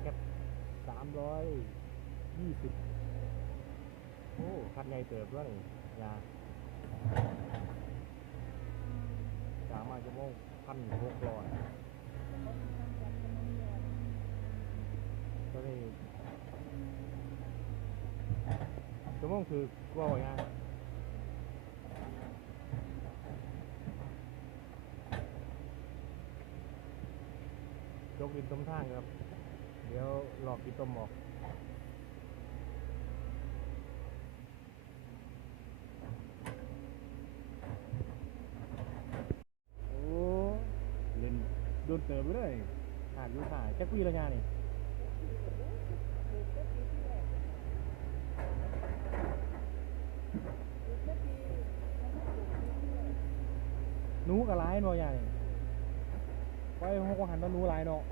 แคปสามร้อยยี่สิบโอ้คันใหญ่เติบด้วยยาสามารถจะโมงพันหกร้อยตัวนี้ชั่วโมงคือว่าไงานย กดินต้มทางครับ เดี๋ยวหลอกกินต้มออกโอ้เล่นโดนเติมไปเลยหาดอยู่ถ่ายแจ็คปีละงานนี่หนูกับร้ายเนาะยาย ไปห้องหันมาหนูร้ายเนาะ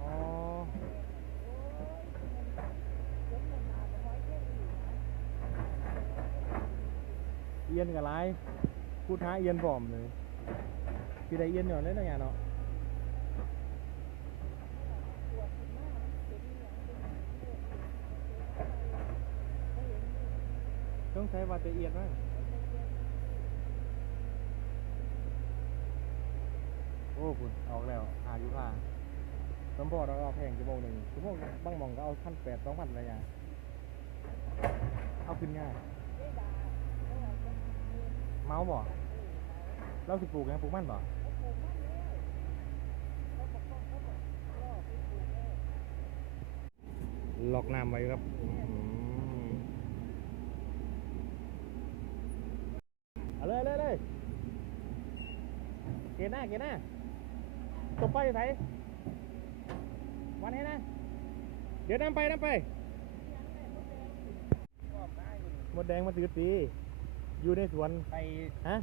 อ๋อเอียนกับร้ายพูดท้าเอียนผอมเลยพี่ได้เอียนหย่อนเลยเนาะยายเนาะต้องใช้วาเตเอียนมั้งโอ้คุณออกแล้วหาอยู่ค่ะสมพอเราก็เอาแพงชั่วโมงหนึ่งชั่วโมงบางมองก็เอาพันแปดสองพันอะไรอย่างเอาขึ้นง่ายเมาบ่เราสิปลูกไงปลูกมันบ่ล็อกน้ำไว้ครับอืมเอาเลยเลยเลยเกณฑ์หน้าเกณฑ์หน้า ตบไปใส่วันให้นะ เดี๋ยวน้ำไปน้ำไปมดแดงมาตือตีอยู่ในสวนไปฮะ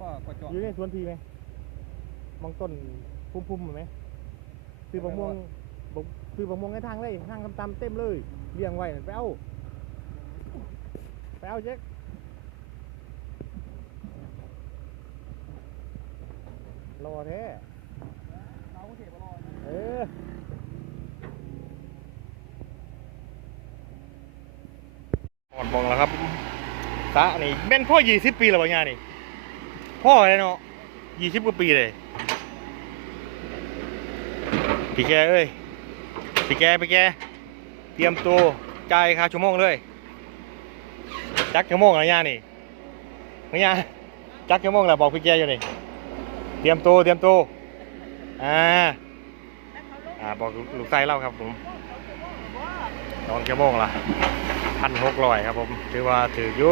ก็กระจกอยู่ในสวนทีไหมมองต้นพุ่มๆเห็นไหมซื้อบะม่วงบกซื้อบะม่วงในทางเลยทางตำๆเต็มเลยเลี้ยงไว้นั่นไปเอาไปเอาเจ๊กรอแท้ เราเสียบอล เออหอดบองแล้วครับตะนี่แม่นพ่อยี่สิบปีแล้ววะเนี่ยนี่ พ่อเลยเนาะยี่สิบกว่าปีเลยพี่แกเอ้ยพี่แกพี่แก เตรียมตัวจ่ายค่าชั่วโมงเลย จักชั่วโมงอะไรย่านี่ไม่ย่าจักชั่วโมงแล้วบอกพี่แกอยู่นี่ เตรียมตัวเตรียมตัวอ่า อ่าบอกลูกไส้เล่าครับผมสองชั่วโมงละพันหกร้อยครับผมถือว่าถืออยู่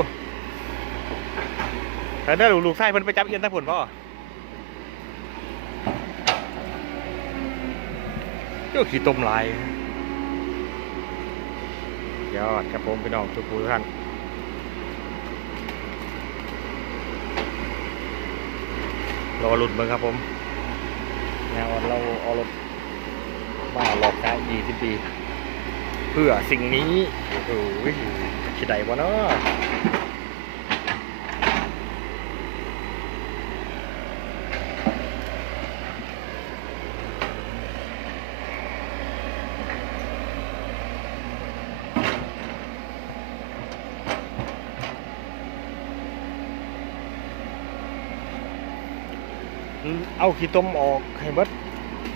แต่เด้อลูกไส้เพิ่นไปจับเอียนตะผุนป่ะเจ้าขี้ต้มลายยอดครับผมพี่น้องทุกผู้ท่านรอหลุดเบิ่งครับผมแนวเราเอารถ มาหลอกได้20ปีเพื่อสิ่งนี้โอ้โหชิไดวะเนาะเอาขี้ต้มออกให้เบิด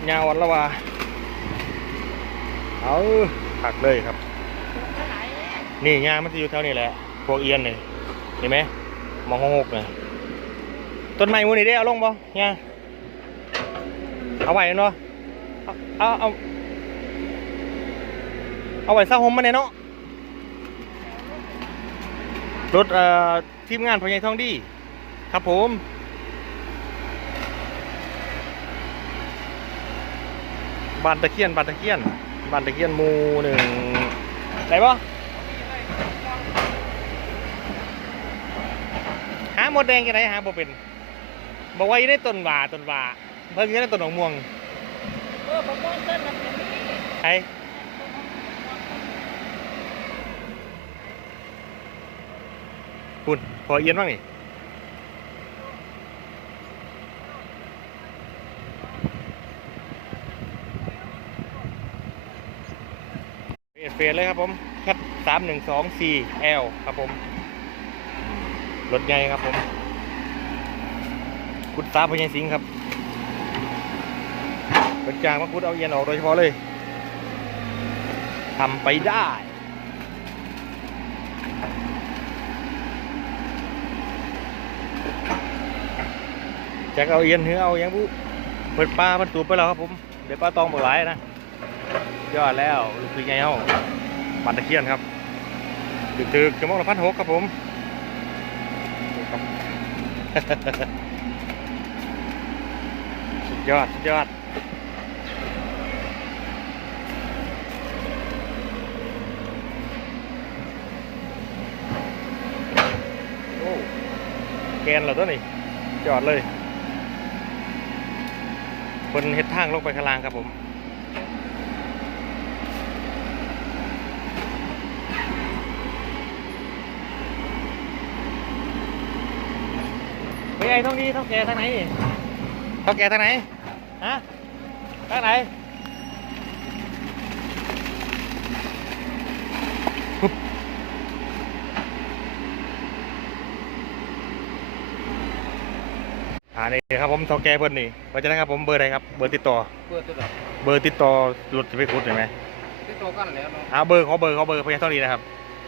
ยาวันละว่า เอาผักเลยครับ นี่งามันจะอยู่แถวนี้แหละ พวกเอียนนี่เห็นไหมมองหกเนี่ยต้นไม้มูนี่ได้เอาลงบ่งาเอาไว้เนาะเอาเอาเอาเอาไว้ซะหมมาเนี่ยเนาะรถเอ่อทีมงานพญายทองดี ครับผมบานตะเคียนบานตะเคียน บ้านตะเคียนหมูหนึ่งไหนบ่หาหมดแดงกันไหนหาบ่เป็น บอกว่าอยู่ในต้นหว่าต้นหว่าเพิ่งอยู่ในต้นหนองม่วงเออผมมองเส้นมันอย่างนี้ไอ้คุณพอเอียนบ้างนี่ เฟซเลยครับผมแคทสามหนึ่งสองสี่แอลครับผมรถใหญ่ครับผมกุดตาพญายสิงครับเป็นจางมากุดเอาเย็นออกโดยเฉพาะเลยทำไปได้แจ็คเอาเย็นเหือเอายังบุเปิดปลามันตูบไปแล้วครับผมเดี๋ยวปลาตองบอกหลายนะ ยอดแล้วลูกพี่ไงเฮาปันตะเคียนครับตึกๆจะมองละพันหกครับผมสุดยอดสุดยอดโอ้แกนเหรอตัวนี้จอดเลยคนเฮ็ดทางลงไปข้างล่างครับผม ไปไอ้ต้องนี้ต้องแกทางไหนนี่ต้องแกทางไหนฮะทางไหนปุ๊บอ่านี่ครับผมเท่าแกเพิ่นนี่เพราะฉะนั้นครับผมเบอร์ใดครับเบอร์ติดต่อ เปิดตัวละเบอร์ติดต่อรถจะไปคุดเห็นไหมที่โตกันแล้วเนาะอ่าเบอร์ขอเบอร์ขอเบอร์พยาเท่านี้นะครับ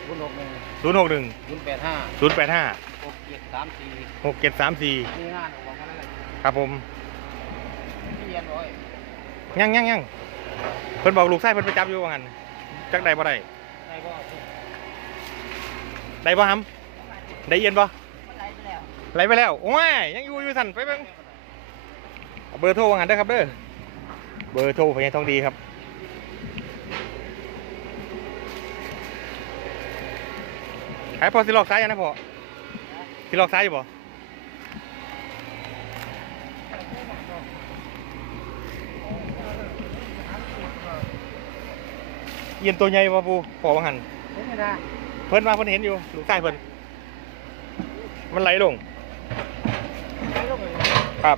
ศูนย์หกหนึ่งศูนย์หกหนึ่งศูนย์แปดห้า ศูนย์แปดห้าหก เจ็ดสามสี่หกเจ็ดสามสี่มีงานออกมาแล้วครับผมที่เรียนร้อยยังยังยังเพิ่นบอกลูกชายเพิ่นไปจับอยู่ว่างั้นจักได้บ่ได้ใช่ก็ได้บ่ฮัมได้เย็นบ่มันไหลไปแล้วไหลไปแล้วโอ้ยยังอยู่อยู่สั่นไปเบิ่งเอาเบอร์โทรว่างั้นเด้อครับเด้อเบอร์โทรพญาทองดีครับขายพอสิหลอกซ้ายยังนะพอ สิหลอกซ้ายอยู่บ่เย็นตัวใหญ่บ่ปูพอว่างั้นเห็นไหมนะเพิ่นมาเพิ่นเห็นอยู่ลูกชายเพิ่นมันไหลลงไม่ลงเลยครับ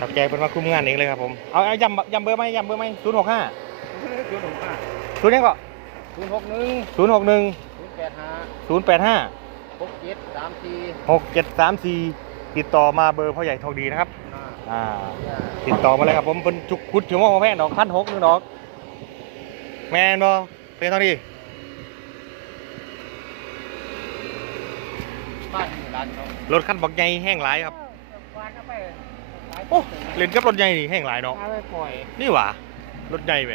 กับ แกเป็นมาคุมงานเองเลยครับผม เอาเอาย้ำย้ำเบอร์ไหมย้ำเบอร์ไหมศูนย์หกห้าศูนย์หกห้าศูนย์ยังก็ศูนย์หกหนึ่งศูนย์หกหนึ่งศูนย์แปดห้าศูนย์แปดห้าหกเจ็ดสามสี่หกเจ็ดสามสี่ติดต่อมาเบอร์พ่อใหญ่ทองดีนะครับห้าอ่า ติดต่อมาเลยครับผมเป็นจุกคุดชั่วโมงมาแพงดอกพันหกหนึ่งดอก แมนบอเป็นเท่านี้บ้านอยู่ร้านเขารถคันบักใหญ่แห้งหลายครับวานเข้าไป โอ้เล่นกับรถใหญ่นี่แห้งหลายเนาะเอาไปปล่อยนี่หว่ารถใหญ่แหม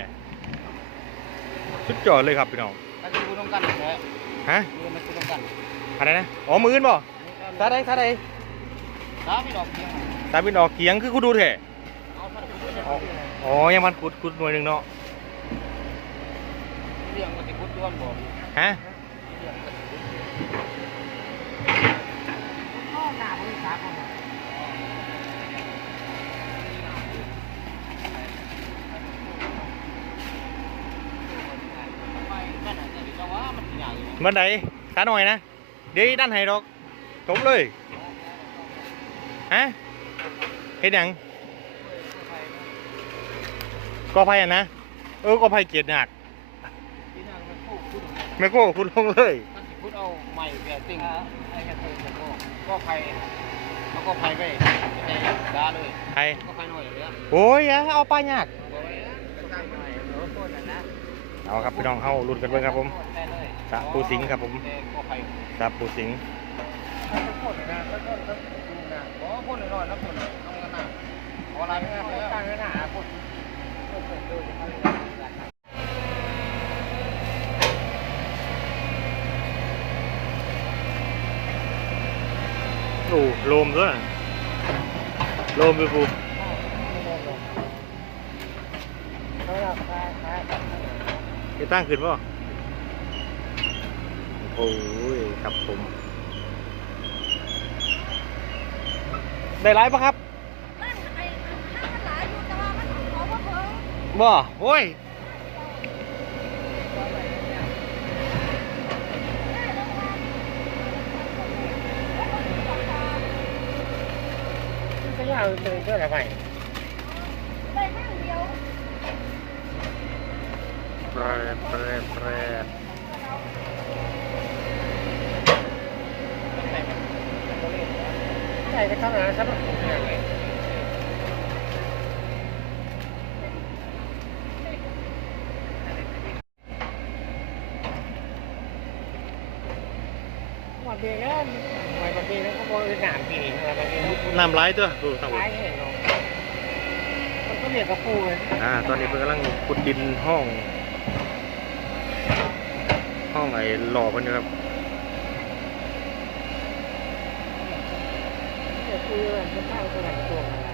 สุดยอดเลยครับพี่น้องถ้าจะดูต้องกันเลยฮะดูมันจะต้องกันอะไรนะอ๋อมืออนบ่ตาใดตาใดตาพี่ดอกเพียงตาเป็นออกเกียงคือกูดูเถอะเอาถ้าเป็นอ๋ออ๋อยังมันขุดขุดหน่วยหนึ่งเนาะเรื่องมันจะพุทธย้อนบอกฮะ เรื่องมันจะพุทธพ่อหน้าบริษัทเขา เมื่อใดตาหน่อยนะ เดี๋ยวด้านให้ดอกจบเลยฮะเฮ็ดหยังกอไผ่อะนะเออกอไผ่เกียรติหนักไม่โก้คุณลงเลยพุทธเอาใหม่แก่ติ่งไอ้แค่เติมแล้วก็ก็ไผ่แล้วก็ไผ่ไปไม่ใช่ดาเลยไผ่ก็ไผ่หน่อยเลยโอ้ยเอาปลายากบอกไว้นะตั้งหน่อยเอาครับพี่น้องเฮาลุ้นกันเบิ่งครับผมได้เลย สระปูสิงครับผมแต่ก็ไผ่ตาปูสิงห์โครนะโคตรโคตรดูนะขอโคตรหน่อยนะคนทำกันนะขออะไรไม่ได้ตั้งโอ้ลมด้วยโลมไปปูกขายขายจะตั้งขึ้นป่ะ อ้ยครับผม ได้ไลปะครับ้างครันบ่โอ้ยก็าเป็ออะไรไห้าเดียวเปเปรตเปรต ใช่ก็เท่านั้นสำหรับผมเนี่ยเลยวันเดียวกันวันเดียวแล้วก็บริหารปีนี้อะไรแบบนี้น้ำไหลตัวดูทางบน ร้ายเห็นเนาะมันก็เรียกกระปูเลยอ่า ตอนนี้เพิ่นกำลังขุดดินห้อง ห้องไอ้หล่อเพิ่นอยู่ครับ เดี๋ยว คือมันเข้าตัวไหนตัวอะไร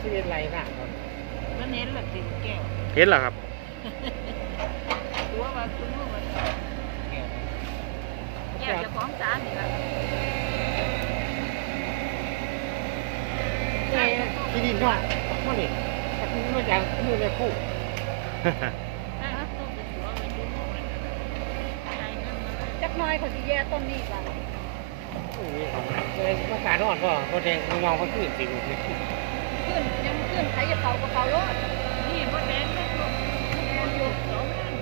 ชีวิตไรหนักครับมันเน้นหลักสิแก้วเห็นเหรอครับตัวว่าคุณลูกมันแก้วจะของจานนี่ละที่ดินนอกมันนี่ม่อยากมือเลยคู่าฮ่าต้นนี้จักนมันเลยจักน้อยเขาสิแย่ต้นนี้กันเลยต้องการนอนก็พอแดงมองก็ขึ้นสิลูกขึ้นยังขึ้นใครจะเขาก็เขาโลดนี่มดแดงก็ลูกลูกลูกสองนั่น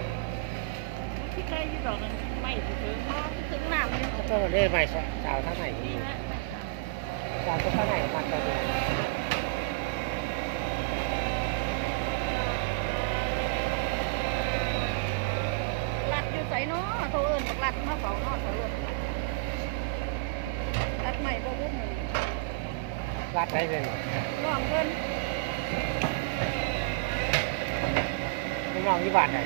ที่ใกล้ที่ดอกมันไม่ถึงมองถึงน้ำนี่ก็เล่ใหม่สาวท่าไหนนี่นะสาวท่าไหนมาตอนนี้ลัดอยู่ใส่เนาะโทรเอิ้นบักลัดมาเฝ้าเนาะโทรเอิ้นลัดใหม่บ่ วุ้นเลยรัดได้เลยน้องเพิ่นไม่มองที่บ้านไหน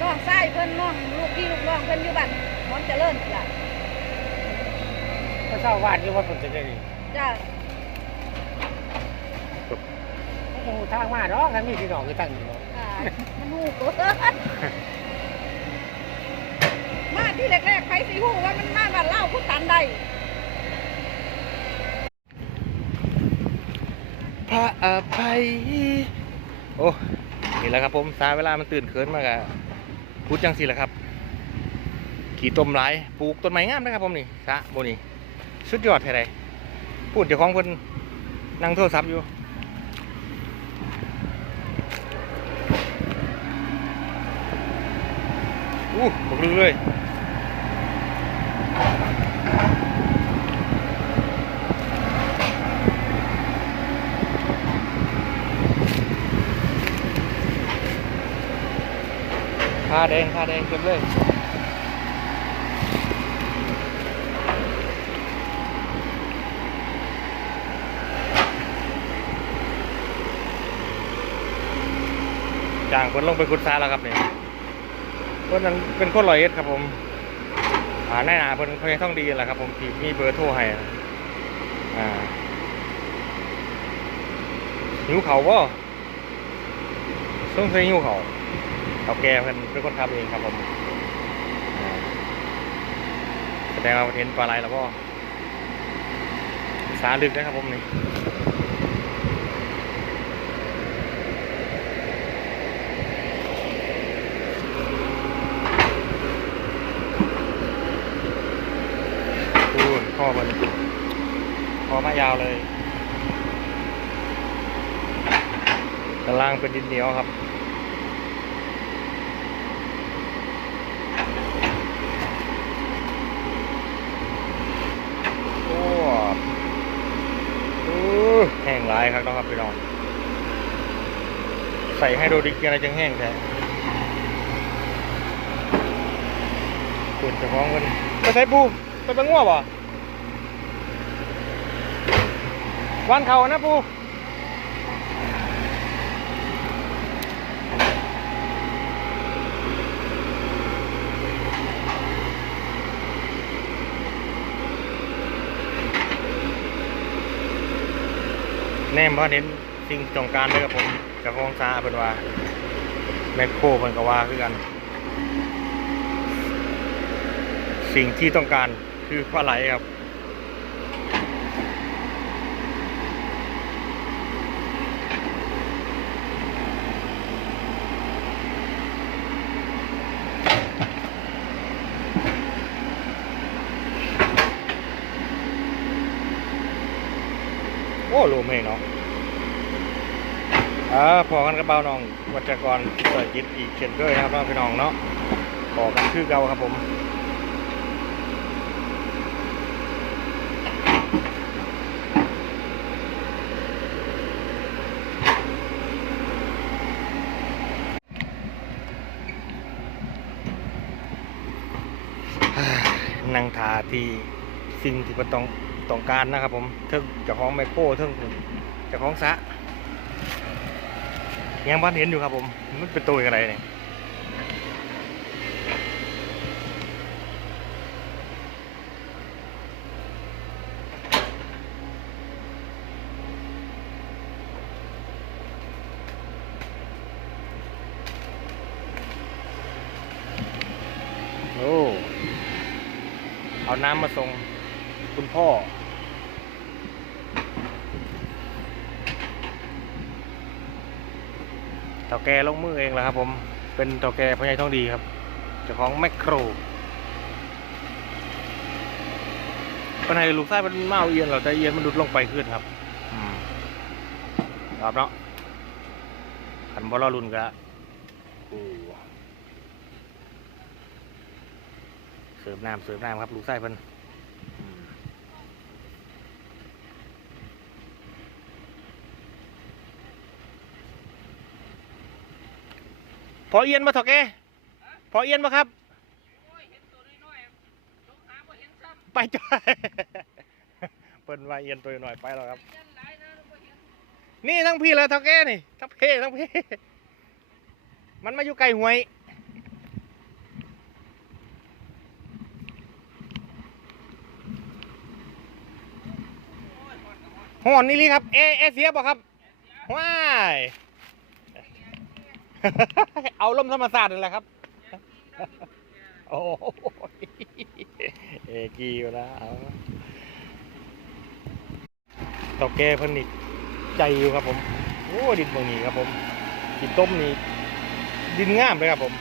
น้องชายเพิ่นน้องลูกพี่ลูกน้องเพิ่นอยู่บ้านหมอนเจริญล่ะก็เศร้าบ้านที่ว่าผมจะได้จ้าโอ้ทางมาเนาะกันมีที่นอนคือตั้งอยู่อ่ามันฮู้เกินมาที่แรกๆใครสิฮู้ว่ามันมาบ้านเล่าผู้ตันได้ ระอภัย โอ้นี่แหละครับผมสาเวลามันตื่นเคินมากอะพูดจังสิแหละครับ ขี่ต้มหลปลูกต้นไม้งามนะครับผมนี่สระโบนี่สุดยอดแท้เลยพูดเจ้าของเพิ่นนั่งโทรศัพท์อยู่อู้บอกลือเลย ผ้าแดงผ้าแดงเก็บเลยจ้างคนลงไปขุดซาแล้วครับเนี่ยคนนั้นเป็นคนลอยเอ็ดครับผมอ่าแน่นาเพิ่นเขายังต้องดีแหละครับผมที่มีเบอร์โทรให้อะอ่าหิวเขาบ่ส่งเสียหิวเขา เขาแก่เพิ่นเป็นคนขับเองครับผมแสดงว่าเห็นปลาไหลแล้วก็สาลึกนะครับผมนี่พูข้อมันคอมายาวเลยด้านล่างเป็นดินเหนียวครับ โอ้โอ้แห้งหลายครับน้องครับพี่น้อง ใส่ให้โดดิกอะไรจังแห้งแท้ตุ่นจะฟ้องกันไปใส่ปูไปบังงัวบ่วันเขานะปูแนมเพราะเน้นสิ่งจงการเลยครับผม กับห้องซาเพิ่นว่า แมคโครเพิ่นก็ว่าคือกัน สิ่งที่ต้องการคือปลาไหลครับ ลมเองเนาะอ่าพอกันกับ เบาน้องวัชกรสวยจิตอีกเช่นเคยนะครับน้องพี่น้องเนาะพอกันคือเก่าครับผมนั่งทาที่สิ่งที่มันต้องต้องการนะครับผมเทิงเจ้าของไมโครเทิงเจ้าของสะ ยังบ้านเห็นอยู่ครับผมมันเป็นตัวอะไรเนี่ยโอ้เอาน้ำมาส่งคุณพ่อ เต่า แกลงมือเองแหละครับผมเป็นเต่าแกพญายทองดีครับเจ้าของแมคโครปัญหาลูกไส้มันเมาเอียนเรอแต่เอียนมันดุดลงไปขึ้นครับครับเนาะขันบอลลอรุนกะเสร์ฟน้ำเสร์ฟน้ำครับลูกไส้เพิ่นอืม พอเอียนมาถอกแกพอเอียนมาครับไปจ้อยเปิ้นว่าเอียนตัวหน่อยไปแล้วครับ นี่ทั้งพี่เลยทั้งแกนี่ทั้งเพทั้งเพมันมาอยู่ไกลหวยหอนนี่ลีครับเอเอเสียบอกครับว้าย เอาลมธรรมศาสตร์นั่นแหละครับ โอ้ยเอกีอยู่นะเอาตอกแกเพิ่นนี่ใจอยู่ครับผม โอ้ดินเมืองนี้ครับผม ดินต้มนี่ดินงามเลยครับผม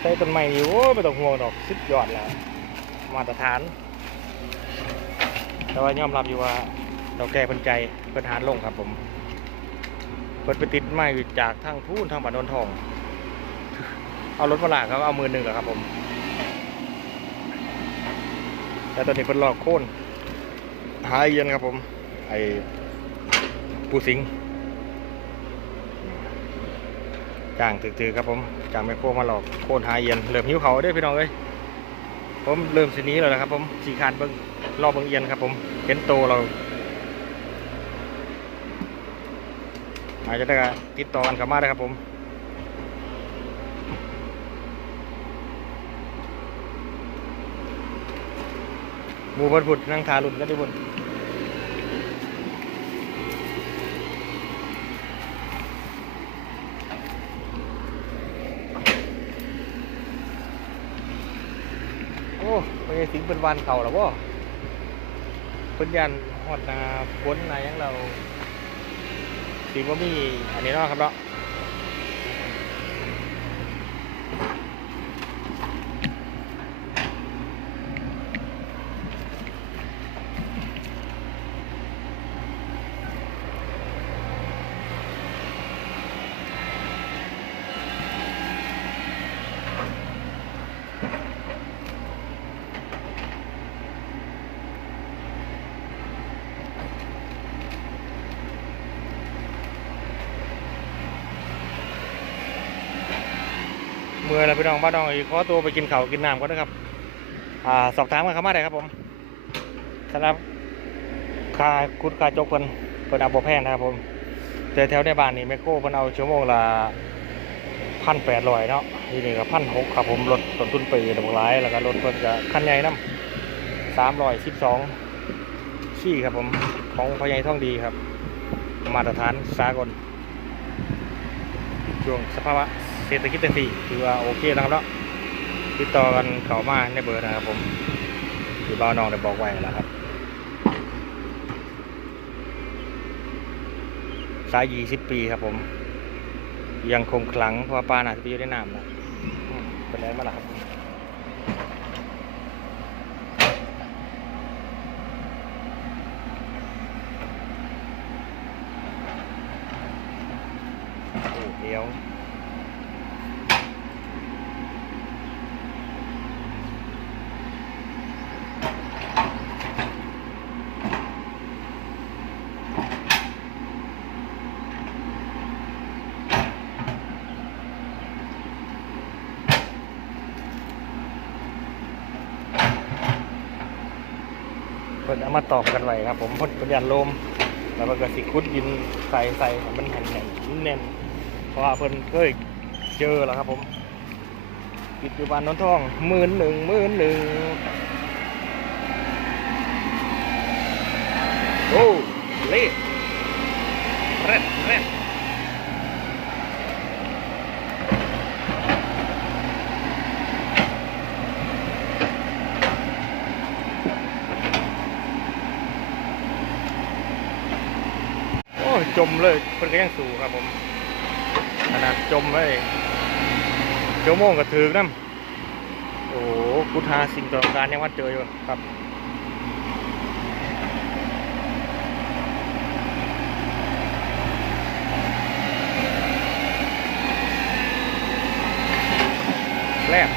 ใส่ต้นไม้นี่โอ้ไม่ต้องห่วงดอกสุดยอดแล้ว มาตรฐาน แต่ว่ายอมรับอยู่ว่าเราแก้เพิ่นใจเพิ่นหานลงครับผม เพิ่นไปติดไม้จากทางทูนทางบ้านนนทอง เอารถมาลากเขาเอามือหนึ่งเหรอครับผมแล้วตอนนี้เพิ่นลอกโค่นหายเอียนครับผม ไอ้ปูสิงจ้างถือๆครับผมจ้างไมโครมาหลอกโค่นหายเอียนเริ่มหิวเขาด้อพี่น้องเอ้ยผมเริ่มสีนี้แล้วนะครับผมสีคานเบิ้งรอบเบิ้งเอียนครับผมเห็นโตเรา อาจจะได้ติดต่อกันเข้ามาได้ครับผมหมูเพิ่นผุดนั่งทารุ่นก็ได้บนโอ้ไปสิงเป็นวันเขาแล้วบ่เพิ่นยันหอดนาฝนนาหยังเรา สิว่ามีอันนี้เนาะครับเนาะ มื่อเราไปน้องบ้านน้องอีกขอตัวไปกินข้าวกินน้ำก่อนนะครับอ่าสอบถามกันเข้ามาได้ครับผมสำหรับค่าคุดค่าจกเพิ่นเพิ่นเอาบ่แพงนะครับผมแต่แถวในบ้านนี่แมคโครเพิ่นเอาชั่วโมงละพันแปดร้อยเนาะที่นี่ก็พันหกครับผมรถต้นทุนปีดอกหลายแล้วก็รถเพิ่นก็คันใหญ่น้ำสามร้อยสิบสองชี่ครับผมของพญายท่องดีครับ มาตรฐานสากลช่วงสภาวะ เศรษฐกิจจังซี่ถือว่าโอเคนะครับเนาะติดต่อกันเขามาในเบอร์นะครับผมที่บ้านน้องได้บอกไว้แล้วครับ สายยี่สิบปีครับผม ยังคงขลังเพราะปลาหนาจะไปอยู่ในน้ำนะเป็นไรมาล่ะครับ ดียว เอามาตอบกันไว้ครับ ผมพ่นพ่นยันลมแล้วมันก็สิคุดยินใส่ใส่มันแน่นแน่นแน่นเพราะว่าเพิ่นเคยเจอแล้วครับ ผมปิดอยู่บ้านโนนทองหมื่นหนึ่งหมื่นหนึ่งโอ้เละเร็ดเร็ดโอ้ยจมเลยเพิ่น ก็ยังสู้ครับผม ขนาดจมเลยเจ้าโมงก็ถือน้ำโอ้โหกุทาสิ่งต่อการยังวัดเจออยู่ครับแรก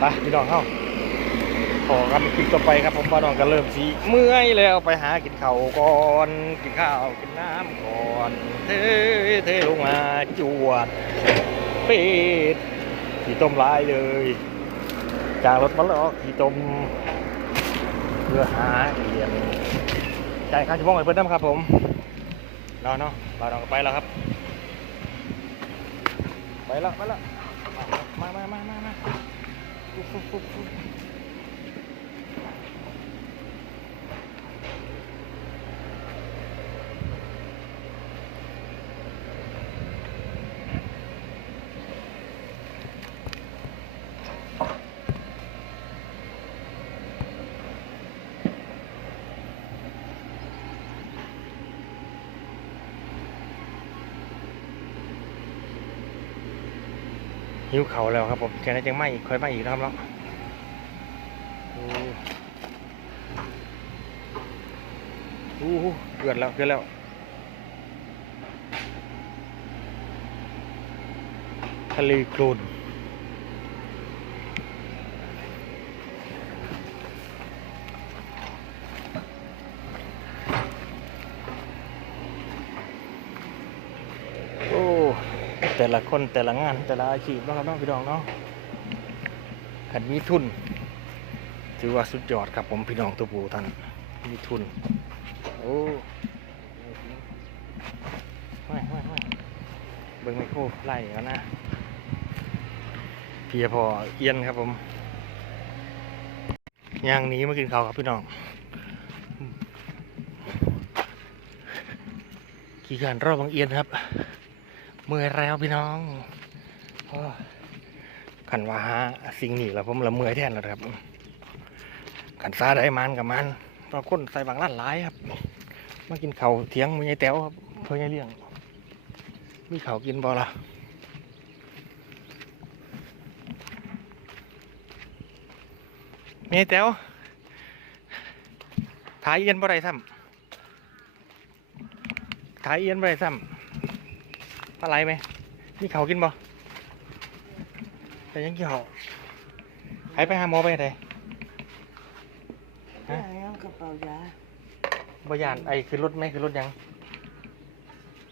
ไปพี่น้องเข้า ขอกัน คลิปต่อไปครับผมป้าน้องก็เริ่มสีเมื่อยแล้วไปหากินข้าวก่อนกินข้าวกินน้ำก่อนเทเทลงมาจวดเป็ดขี่ต้มลายเลย จากรถมาลอกขี่ต้มเพื่อหาเหรียญจ่ายค่าชั่วโมงให้เพื่อนน้ำครับผมนอนเนาะป้าน้องก็ไปแล้วครับ ไปแล้วไปแล้วมามามามามาฟุ๊บฟุ๊บฟุ๊บฟุ๊บ หิวเขาแล้วครับผมแค่นั้นจังไม่อีกค่อยไม่อีกนะครับเนาะอู้หูเกิดแล้วเกิดแล้วทะเลโคลนโอ้ แต่ละคนแต่ละงานแต่ละอาชีพนะครับน้องพี่น้องเนาะขันมีทุน ถือว่าสุดยอดครับผมพี่น้องตัวปูท่านมีทุน โอ้ไม่ไม่ไม่เบิ้งไมโครไล่แล้วนะเพียพอเอียนครับผมย่างนี้มากินข้าวครับพี่น้องขี่ขันรอบบางเอียนครับ มื่อยแล้วพี่น้องขันว่าหาสิ่งนี้แล้วผมละเมื่อยแทนแล้วครับขันซาได้มันกับมันตอนคนใส่บางร้านหลายครับ มากินเขาเถียงมีไอ้แต้วครับเพื่อนไอ้เลี้ยง มีเขากินบ่ละมีไอ้แต้วถ่ายเอียนบ่ได้ซ้ำถ่ายเอียนบ่ได้ซ้ำ ไหลไหมมีเขากินบ่แต่ยังกี่เขาหายไปหาหมอไปไหนฮะยังกระเป๋ายาบ่ยานไอ้คือรถไหมคือรถยัง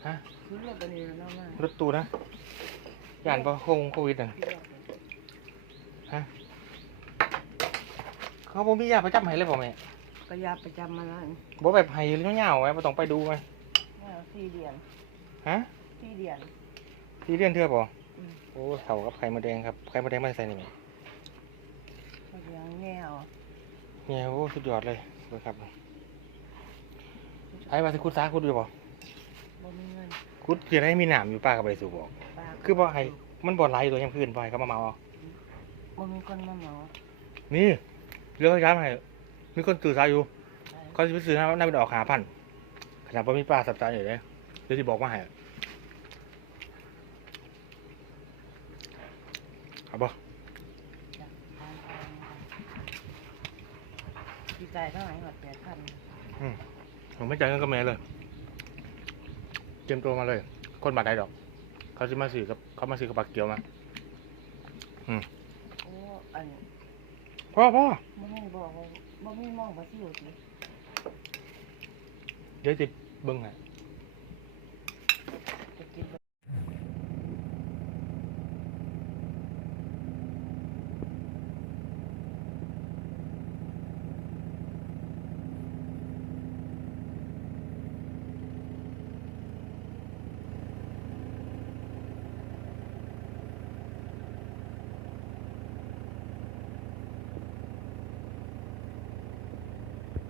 ฮะคือเรื่องนี้แล้วมารถตู้นะยานบ่โควิดโควิดน่ะฮะเขาบ่มียาประจำให้เลยบ่แม่ก็ยาประจำมาแล้วบ่แบบให้เงาๆไว้บ่ต้องไปดูไว้สี่เดือนฮะ สี่เดือนที่เรียนเทื่อบ่อืมโอ้เท่ากับไข่มดแดงครับไข่มดแดงมาใส่นี่แม่ก็ยังแนวเนี่ยโอ้สุดยอดเลยเบิ่งครับไอ้ว่าสิคุดซาคุดอยู่บ่บ่มีเงินคุดคือได้มีหนามอยู่ป้ากับไปสู่บอก ปลาคือบ่ให้มันบดไหลตัวยังพื้นไปเขามาเมาเอาบ่มีคนมาเหมานี่เรื่องย้ายมาให้มีคนตื่นสายอยู่ เขาจะไปซื้อนะน่าเป็นออกหาพันขนาดว่ามีป้าสับใจอยู่เลยเดี๋ยวที่บอกมาให้เอาบ่ พี่ไก่เท่าไหร่หมดแปดพันผมไม่จ่ายเงินกับแม่เลยเตรียมตัวมาเลย คนบาดใดดอก เขาจะมาซื้อกับเขามาซื้อกับปลาเกียวมาโอ้อันพ่อพ่อบ่ให้บอกว่าบ่มีมองบ่สิอยู่สิเดี๋ยวจะเบิ้งให้